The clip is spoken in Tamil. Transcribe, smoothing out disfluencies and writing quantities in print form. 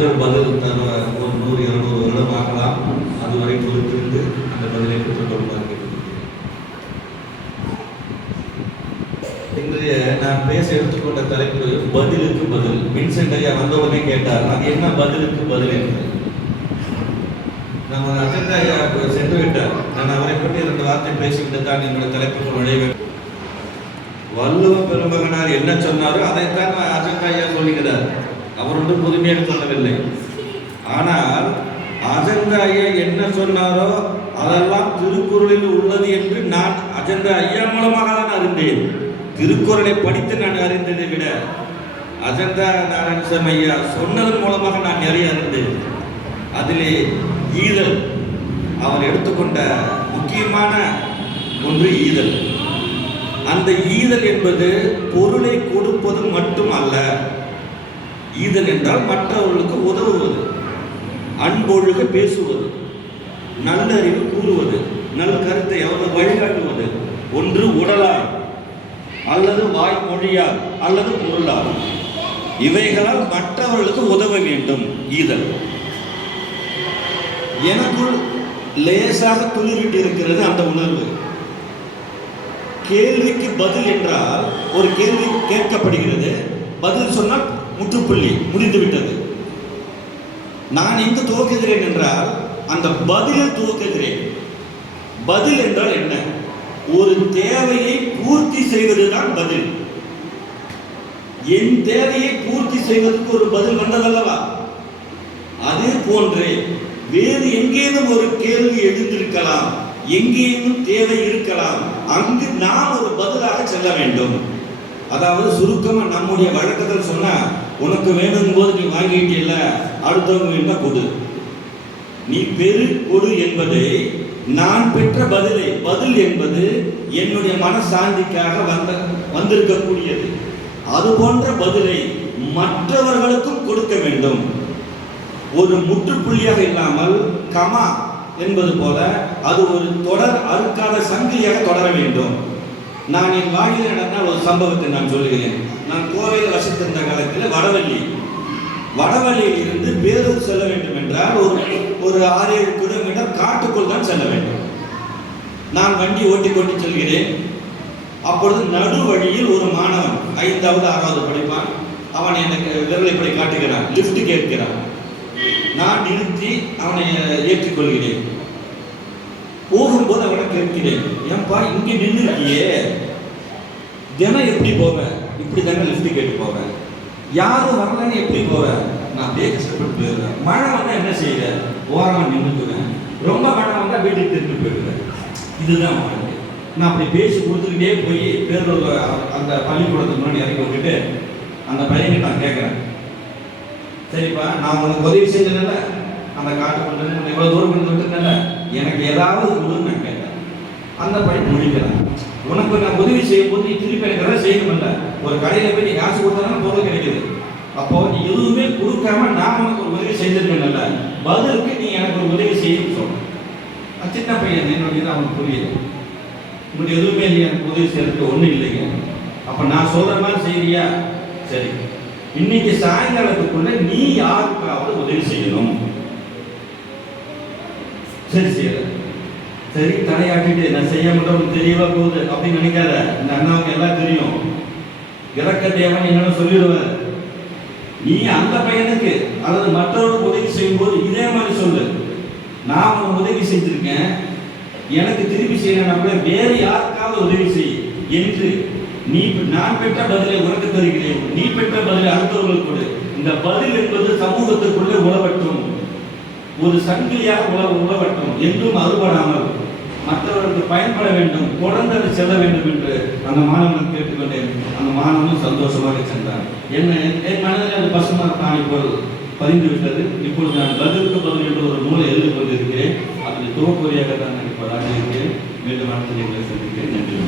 பெண்கள் பதில் தர ஒரு 100-200 வருடம் ஆகலாம். அதுவரை பொறுத்திருந்து அந்த பதிலை பெற்றுக்கொள்வார்கள். இன்றைய நான் பேச எடுத்துக்கொண்ட தலைப்பு பதிலுக்கு பதில். வின்சென்ட் ஐயா வந்தவுடனே கேட்டார், அது என்ன பதிலுக்கு பதில் என்று. நம்ம அஜெண்டா ஐயா சென்று விட்டார். நான் அவரை பற்றி 2 வார்த்தை பேசிவிட்டு தான் என்னுடைய தலைப்புக்கு நுழைவேன். வள்ளுவ பெருமகனார் என்ன சொன்னாரோ அதைத்தான் அஜெண்டா ஐயா சொல்லுகிறார். அவர் ஒன்றும் புதுமையாக சொல்லவில்லை. ஆனால் அஜெண்டா ஐயா என்ன சொன்னாரோ அதெல்லாம் திருக்குறளில் உள்ளது என்று நான் அஜெண்டா ஐயா மூலமாக தான் அறிந்தேன். திருக்குறளை படித்து நான் அறிந்ததை விட அஜெண்டா நாராயணசாமி ஐயா சொன்னதன் மூலமாக நான் நிறைய அறிந்தேன். அதிலே ஈதல் அவர் எடுத்துக்கொண்ட முக்கியமான ஒன்று ஈதல். அந்த ஈதல் என்பது பொருளை கொடுப்பது மட்டும் அல்ல. ஈதல் என்றால் மற்றவர்களுக்கு உதவுவது, அன்பொழுக பேசுவது, நல்லறிவு கூறுவது, நல் கருத்தை அவர்கள் வழிகாட்டுவது. ஒன்று உடலால் அல்லது வாய்மொழியால் அல்லது பொருளால், இவைகளால் மற்றவர்களுக்கு உதவ வேண்டும். ஈதல் எனக்குள் லேசாக துளிரிட்டு இருக்கிறது அந்த உணர்வு. கேள்விக்கு பதில் என்றால் ஒரு கேள்வி கேட்கப்படுகிறது, பதில் சொன்னால் முற்றுப்புள்ளி, முடிந்துவிட்டது. நான் எங்கு துவக்குகிறேன் என்றால் அந்த பதிலில் துவக்குகிறேன். பதில் என்றால் என்ன? ஒரு தேவையை பூர்த்தி செய்வதுதான் பதில். என் தேவையை பூர்த்தி செய்வதற்கு ஒரு பதில் வந்ததல்லவா? அதே போன்றே வேறு எங்கேயும் ஒரு கேள்வி எழுந்திருக்கலாம், எங்கேயும் தேவை இருக்கலாம். அங்கு நாம் ஒரு பதிலாக செல்ல வேண்டும். அதாவது சுருக்கமா நம்முடைய வழக்கத்தில் சொன்னா, உனக்கு வேணும் போது நீ வாங்கிட்டீல்ல, அடுத்தவங்க வேணா கொடு, நீ பெரு கொடு என்பதை நான் பெற்ற பதில் என்பது என்னுடைய மனசாந்திக்காக வந்திருக்கக்கூடியது. அது போன்ற பதிலை மற்றவர்களுக்கும் கொடுக்க வேண்டும். ஒரு முற்றுப்புள்ளியாக இல்லாமல் கமா என்பது போல அது ஒரு தொடர் அறுக்காத சங்கிலியாக தொடர வேண்டும். நான் என் வாழ்வில் நடந்த ஒரு சம்பவத்தை நான் சொல்லுகிறேன். நான் கோவையில் வசித்திருந்த காலத்தில் வடவள்ளியில் இருந்து பேரூர் செல்ல வேண்டும் என்றால் ஒரு 6-7 கிலோமீட்டர் காட்டுக்குள் தான் செல்ல வேண்டும். நான் வண்டி ஓட்டிக்கொண்டு செல்கிறேன். அப்பொழுது நடு வழியில் ஒரு மாணவன் 5வது 6வது படிப்பான். அவன் எனக்கு விரலை இப்படி காட்டுகிறான், லிஃப்ட் கேட்கிறான். நான் நிறுத்தி அவனை ஏற்றுக்கொள்கிறேன். போகும்போது அவனை கேட்கிறேன், ஏன்பா இங்கே நின்று இருக்கியே, தினம் எப்படி போவேன்? இப்படி தானே லிஃப்ட் கேட்டு போவேன். யாரும் வரலன்னு எப்படி போவேன்? நான் அப்படியே கஷ்டப்பட்டு போயிடுவேன். மழை வந்தால் என்ன செய்வேன்? ஓரமாக நின்றுக்குவேன். ரொம்ப மழை வந்தால் வீட்டுக்கு திரும்பி போயிடுவேன். இதுதான் வாழ்க்கை. நான் அப்படி பேசி கொடுத்துக்கிட்டே போய் பேரூர் அந்த பள்ளிக்கூடத்துக்கு முன்னாடி இறக்கி விட்டுட்டு அந்த பையனை நான் கேட்குறேன், சரிப்பா நான் உனக்கு உதவி செஞ்சதில்ல, அந்த காட்டுக்குள்ள இவ்வளோ தூரம் கொண்டு விட்டுருந்தேன்ல, எனக்கு ஏதாவது கொடுன்னு நான் கேட்டேன். அந்த பையன் முடிக்கிறான், உனக்கு நான் உதவி செய்யும் போது நீ திருப்பி எனக்கு எதாவது செய்யணும்ல. ஒரு கடையில் போய் நீ காசு கொடுத்தாலும் பொருள் கிடைக்குது. அப்போ நீ எதுவுமே கொடுக்காம நான் உனக்கு ஒரு உதவி செஞ்சிருக்கேன்ல, பதிலுக்கு நீ எனக்கு ஒரு உதவி செய்யணும்னு சொல்றேன். சின்ன பையன் என்னுடைய அவனுக்கு புரியுது. உங்களுக்கு எதுவுமே இல்லையா, எனக்கு உதவி செய்யறதுக்கு ஒன்றும் இல்லைங்க. அப்போ நான் சொல்ற மாதிரி செய்யறியா? சரி, இன்னைக்கு சாயங்காலத்துக்குள்ள நீ யாருக்காவது உதவி செய்யணும். சரி செய்யற, சரி தலையாட்டிட்டு நான் செய்ய மாட்டோம் தெரியவா போகுது அப்படின்னு நினைக்காத. இந்த அண்ணாவுக்கு எல்லாம் தெரியும், இறக்க தேவன் என்னன்னு சொல்லிடுவார். நீ அந்த பையனுக்கு அல்லது மற்றவருக்கு உதவி செய்யும் போது இதே மாதிரி சொல்லு, நான் உனக்கு உதவி செஞ்சிருக்கேன், எனக்கு திருப்பி செய்யணும் கூட வேறு யாருக்காவது உதவி செய் என்று. நீ நான் பெற்ற பதிலை உனக்கு தருகிறேன், நீ பெற்ற பதிலை அடுத்தவர்கள் கொடு. இந்த பதில் என்பது சமூகத்துக்குள்ளே உழவட்டும், ஒரு சங்கிலியாக உழவட்டும், என்றும் அறுபடாமல் மற்றவர்களுக்கு பயன்பட வேண்டும், தொடர்ந்து அது செல்ல வேண்டும் என்று அந்த மாணவன் கேட்டுக்கொண்டேன். அந்த மாணவனும் சந்தோஷமாக சென்றார். என் மனதில் அது பசுமா நான் இப்போது பதிந்து விட்டது. இப்பொழுது நான் பதிலுக்கு பதில் என்று ஒரு நூலை எழுதி கொண்டிருக்கிறேன். அதில் துவக்குறையாக தான் நான் இப்போது இருக்கிறேன். மீண்டும் அடுத்த சந்திக்கிறேன். நன்றி.